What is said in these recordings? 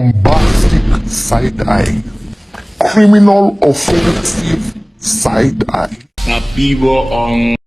bombastic side-eye, criminal offensive side-eye. Tapi bohong.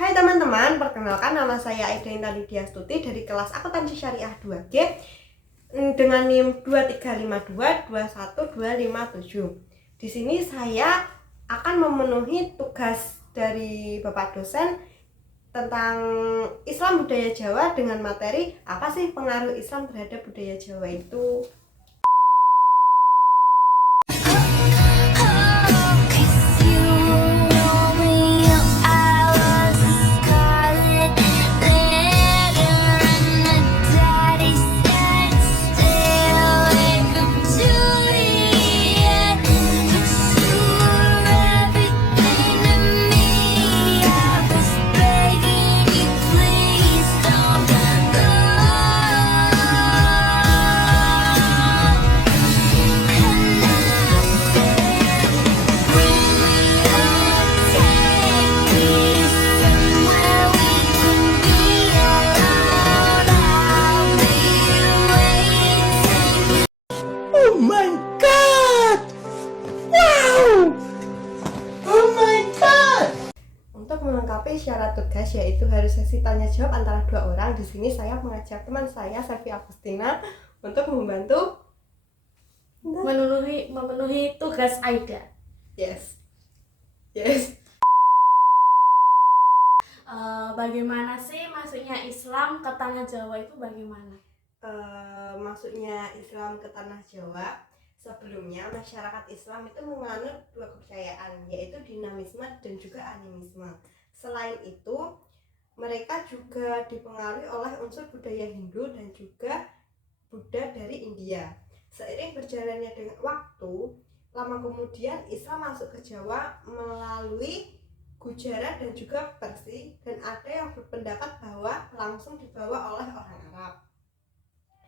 Hai teman-teman, perkenalkan nama saya Aida Intan Lydia Stuti dari kelas Akuntansi Syariah 2G dengan NIM 23522121257. Di sini saya akan memenuhi tugas dari Bapak dosen tentang Islam budaya Jawa dengan materi apa sih pengaruh Islam terhadap budaya Jawa itu. Untuk melengkapi syarat tugas yaitu harus sesi tanya jawab antara dua orang. Di sini saya mengajak teman saya Selvi Agustina untuk membantu memenuhi tugas Aida. Yes. Bagaimana sih masuknya Islam ke tanah Jawa itu bagaimana? Masuknya Islam ke tanah Jawa, sebelumnya masyarakat Islam itu menganut dua kepercayaan, yaitu dinamisme dan juga animisme. Selain itu, mereka juga dipengaruhi oleh unsur budaya Hindu dan juga Buddha dari India. Seiring berjalannya dengan waktu, lama kemudian Islam masuk ke Jawa melalui Gujarat dan juga Persia, dan ada yang berpendapat bahwa langsung dibawa oleh orang Arab.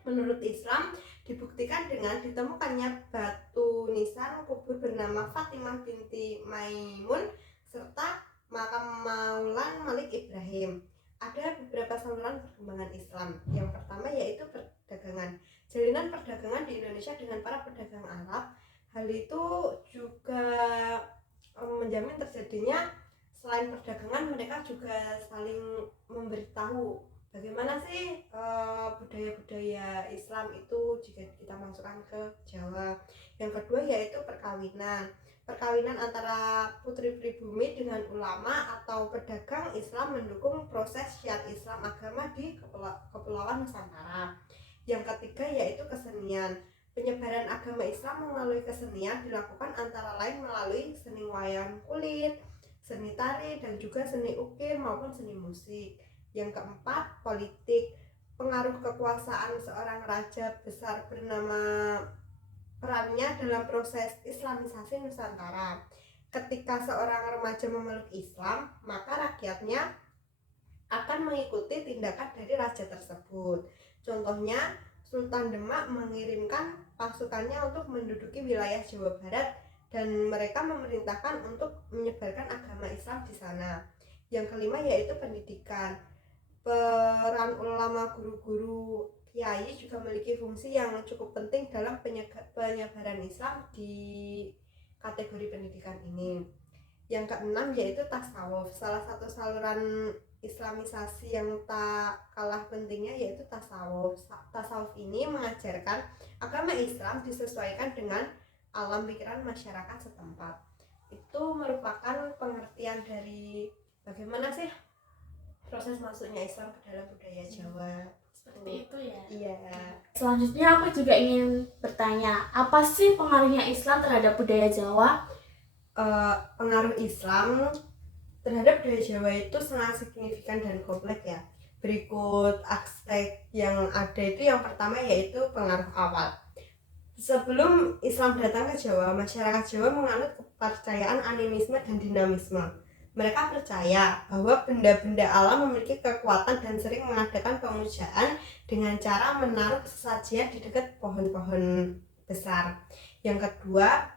Menurut Islam, dibuktikan dengan ditemukannya batu nisan kubur bernama Fatimah binti Maimun serta makam Maulan Malik Ibrahim. Ada beberapa saluran perkembangan Islam. Yang pertama yaitu perdagangan. Jalinan perdagangan di Indonesia dengan para pedagang Arab. Hal itu juga menjamin terjadinya, selain perdagangan, mereka juga saling memberitahu bagaimana sih budaya-budaya Islam itu jika kita masukkan ke Jawa. Yang kedua yaitu perkawinan. Perkawinan antara putri pribumi dengan ulama atau pedagang Islam mendukung proses syiar Islam agama di Kepulauan Nusantara. Yang ketiga yaitu kesenian. Penyebaran agama Islam melalui kesenian dilakukan antara lain melalui seni wayang kulit, seni tari, dan juga seni ukir maupun seni musik. Yang keempat, politik. Pengaruh kekuasaan seorang raja besar bernama perannya dalam proses Islamisasi Nusantara. Ketika seorang remaja memeluk Islam, maka rakyatnya akan mengikuti tindakan dari raja tersebut. Contohnya, Sultan Demak mengirimkan pasukannya untuk menduduki wilayah Jawa Barat dan mereka memerintahkan untuk menyebarkan agama Islam di sana. Yang kelima yaitu pendidikan. Peran ulama, guru-guru, kiai juga memiliki fungsi yang cukup penting dalam penyebaran Islam di kategori pendidikan ini. Yang keenam yaitu tasawuf. Salah satu saluran Islamisasi yang tak kalah pentingnya yaitu tasawuf. Tasawuf ini mengajarkan agama Islam disesuaikan dengan alam pikiran masyarakat setempat. Itu merupakan pengertian dari bagaimana sih proses masuknya Islam ke dalam budaya Jawa. Seperti itu ya. Iya. Selanjutnya aku juga ingin bertanya, apa sih pengaruhnya Islam terhadap budaya Jawa? Pengaruh Islam terhadap budaya Jawa itu sangat signifikan dan kompleks ya. Berikut aspek yang ada itu, yang pertama yaitu pengaruh awal. Sebelum Islam datang ke Jawa, masyarakat Jawa menganut kepercayaan animisme dan dinamisme. Mereka percaya bahwa benda-benda alam memiliki kekuatan dan sering mengadakan pemujaan dengan cara menaruh sesajian di dekat pohon-pohon besar. Yang kedua,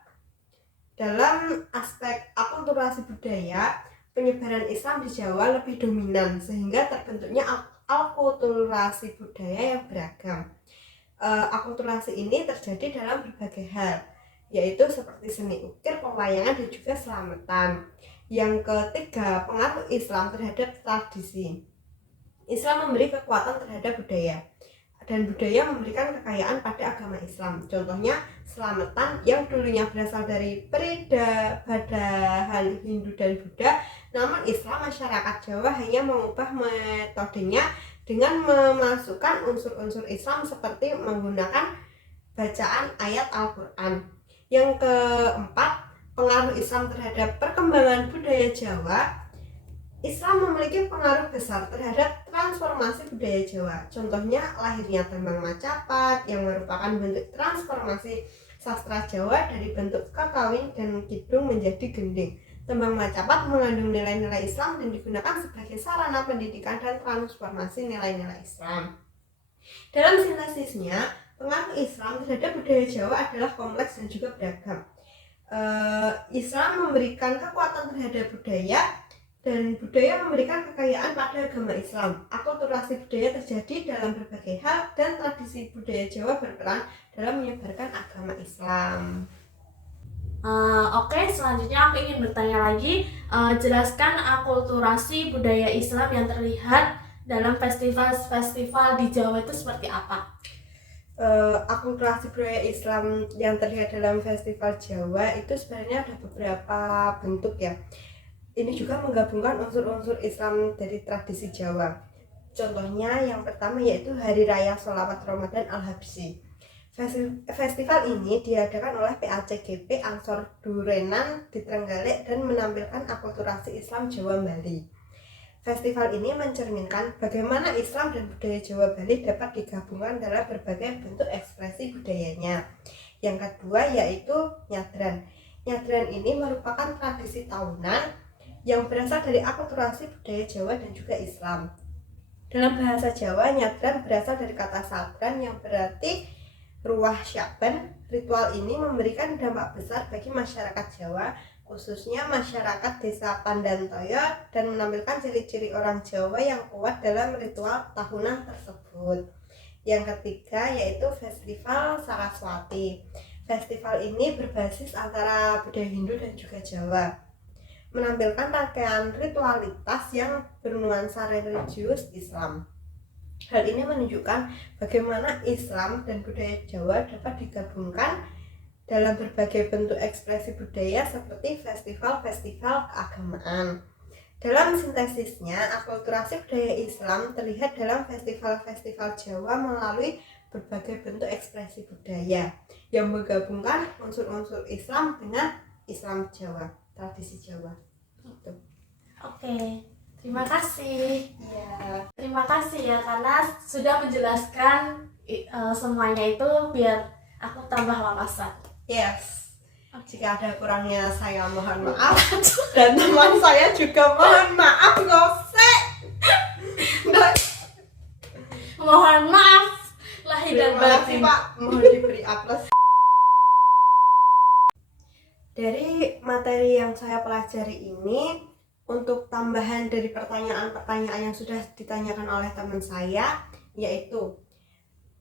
dalam aspek akulturasi budaya, penyebaran Islam di Jawa lebih dominan sehingga terbentuknya akulturasi budaya yang beragam. Akulturasi ini terjadi dalam berbagai hal, yaitu seperti seni ukir, pewayangan, dan juga selamatan. Yang ketiga, pengaruh Islam terhadap tradisi. Islam memberi kekuatan terhadap budaya, dan budaya memberikan kekayaan pada agama Islam. Contohnya selamatan yang dulunya berasal dari peradaban Hindu dan Buddha, namun Islam masyarakat Jawa hanya mengubah metodenya dengan memasukkan unsur-unsur Islam seperti menggunakan bacaan ayat Al-Quran. Yang keempat, pengaruh Islam terhadap perkembangan budaya Jawa. Islam memiliki pengaruh besar terhadap transformasi budaya Jawa. Contohnya lahirnya tembang Macapat yang merupakan bentuk transformasi sastra Jawa dari bentuk kakawin dan kidung menjadi gending. Tembang Macapat mengandung nilai-nilai Islam dan digunakan sebagai sarana pendidikan dan transformasi nilai-nilai Islam. Dalam sintesisnya, pengaruh Islam terhadap budaya Jawa adalah kompleks dan juga beragam. Islam memberikan kekuatan terhadap budaya, dan budaya memberikan kekayaan pada agama Islam. Akulturasi budaya terjadi dalam berbagai hal, dan tradisi budaya Jawa berperan dalam menyebarkan agama Islam. Oke, selanjutnya aku ingin bertanya lagi, jelaskan akulturasi budaya Islam yang terlihat dalam festival-festival di Jawa itu seperti apa? Akulturasi budaya Islam yang terlihat dalam festival Jawa itu sebenarnya ada beberapa bentuk ya. Ini juga menggabungkan unsur-unsur Islam dari tradisi Jawa. Contohnya yang pertama yaitu Hari Raya Sholawat Ramadan Al-Habsyi. Festival ini diadakan oleh PACGP Ansor Durenan di Trenggalek dan menampilkan akulturasi Islam Jawa Bali. Festival ini mencerminkan bagaimana Islam dan budaya Jawa Bali dapat digabungkan dalam berbagai bentuk ekspresi budayanya. Yang kedua yaitu Nyadran. Nyadran ini merupakan tradisi tahunan yang berasal dari akulturasi budaya Jawa dan juga Islam. Dalam bahasa Jawa, Nyadran berasal dari kata sadran yang berarti ruah Syaban. Ritual ini memberikan dampak besar bagi masyarakat Jawa, khususnya masyarakat desa Pandantoyo, dan menampilkan ciri-ciri orang Jawa yang kuat dalam ritual tahunan tersebut. Yang ketiga yaitu Festival Saraswati. Festival ini berbasis antara budaya Hindu dan juga Jawa, menampilkan rangkaian ritualitas yang bernuansa religius Islam. Hal ini menunjukkan bagaimana Islam dan budaya Jawa dapat digabungkan dalam berbagai bentuk ekspresi budaya seperti festival-festival keagamaan. Dalam sintesisnya, akulturasi budaya Islam terlihat dalam festival-festival Jawa melalui berbagai bentuk ekspresi budaya yang menggabungkan unsur-unsur Islam dengan Islam Jawa, tradisi Jawa. Gitu. Oke, terima kasih. Ya. Terima kasih ya karena sudah menjelaskan semuanya itu biar aku tambah wawasan. Yes. Jika ada kurangnya saya mohon maaf dan teman saya juga mohon maaf ngosek. Mohon maaf lahir dan Terima kasih batin. Pak, mohon diberi aplaus. Dari materi yang saya pelajari ini, untuk tambahan dari pertanyaan-pertanyaan yang sudah ditanyakan oleh teman saya, yaitu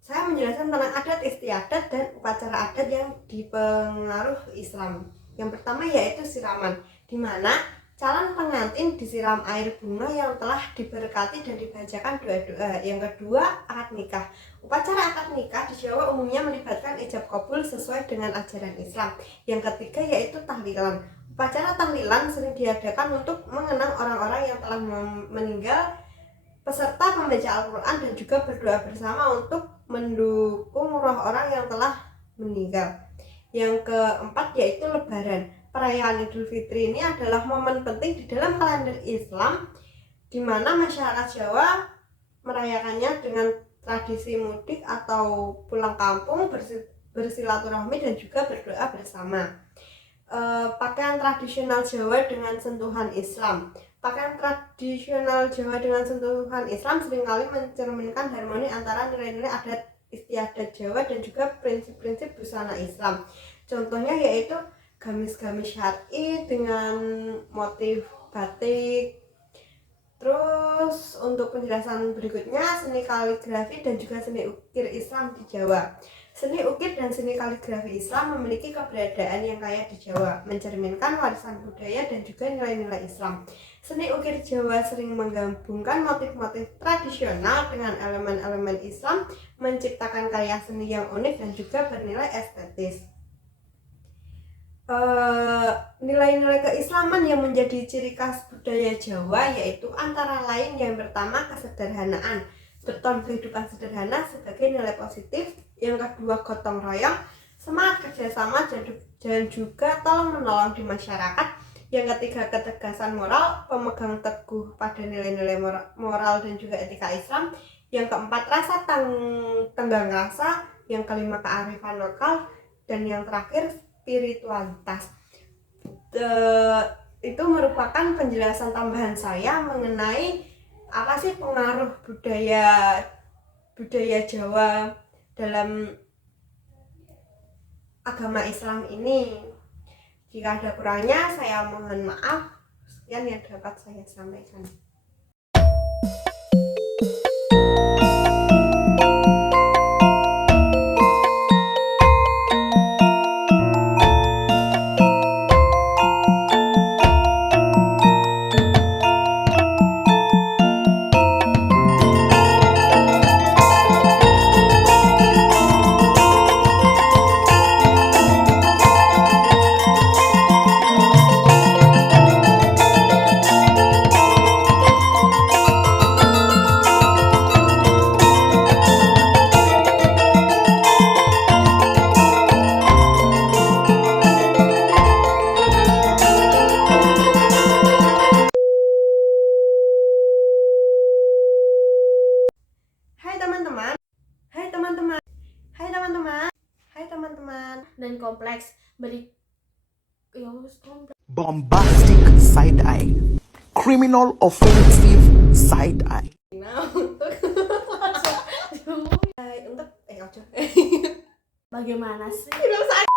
saya menjelaskan tentang adat istiadat dan upacara adat yang dipengaruh Islam. Yang pertama yaitu siraman, di mana calon pengantin disiram air bunga yang telah diberkati dan dibacakan doa-doa. Yang kedua, akad nikah. Upacara akad nikah di Jawa umumnya melibatkan ijab kabul sesuai dengan ajaran Islam. Yang ketiga yaitu tahlilan. Upacara tahlilan sering diadakan untuk mengenang orang-orang yang telah meninggal peserta membaca Al-Quran dan juga berdoa bersama untuk mendukung roh orang yang telah meninggal. Yang keempat yaitu Lebaran. Perayaan Idul Fitri ini adalah momen penting di dalam kalender Islam, di mana masyarakat Jawa merayakannya dengan tradisi mudik atau pulang kampung, bersilaturahmi dan juga berdoa bersama. Pakaian tradisional Jawa dengan sentuhan Islam. Pakaian tradisional Jawa dengan sentuhan Islam seringkali mencerminkan harmoni antara nilai-nilai adat istiadat Jawa dan juga prinsip-prinsip busana Islam. Contohnya yaitu gamis-gamis syar'i dengan motif batik. Terus untuk penjelasan berikutnya, seni kaligrafi dan juga seni ukir Islam di Jawa. Seni ukir dan seni kaligrafi Islam memiliki keberadaan yang kaya di Jawa, mencerminkan warisan budaya dan juga nilai-nilai Islam. Seni ukir Jawa sering menggabungkan motif-motif tradisional dengan elemen-elemen Islam, menciptakan karya seni yang unik dan juga bernilai estetis. Nilai-nilai keislaman yang menjadi ciri khas budaya Jawa yaitu antara lain yang pertama kesederhanaan, beton kehidupan sederhana sebagai nilai positif. Yang kedua gotong royong, semangat kerjasama dan juga tolong menolong di masyarakat. Yang ketiga ketegasan moral, pemegang teguh pada nilai-nilai moral dan juga etika Islam. Yang keempat rasa tenggang rasa. Yang kelima kearifan lokal, dan yang terakhir spiritualitas. Itu merupakan penjelasan tambahan saya mengenai apa sih pengaruh budaya Jawa dalam agama Islam ini. Jika ada kurangnya saya mohon maaf. Sekian yang dapat saya sampaikan. Dan kompleks Bombastic side-eye. Criminal offensive side-eye. Untuk bagaimana sih? tidak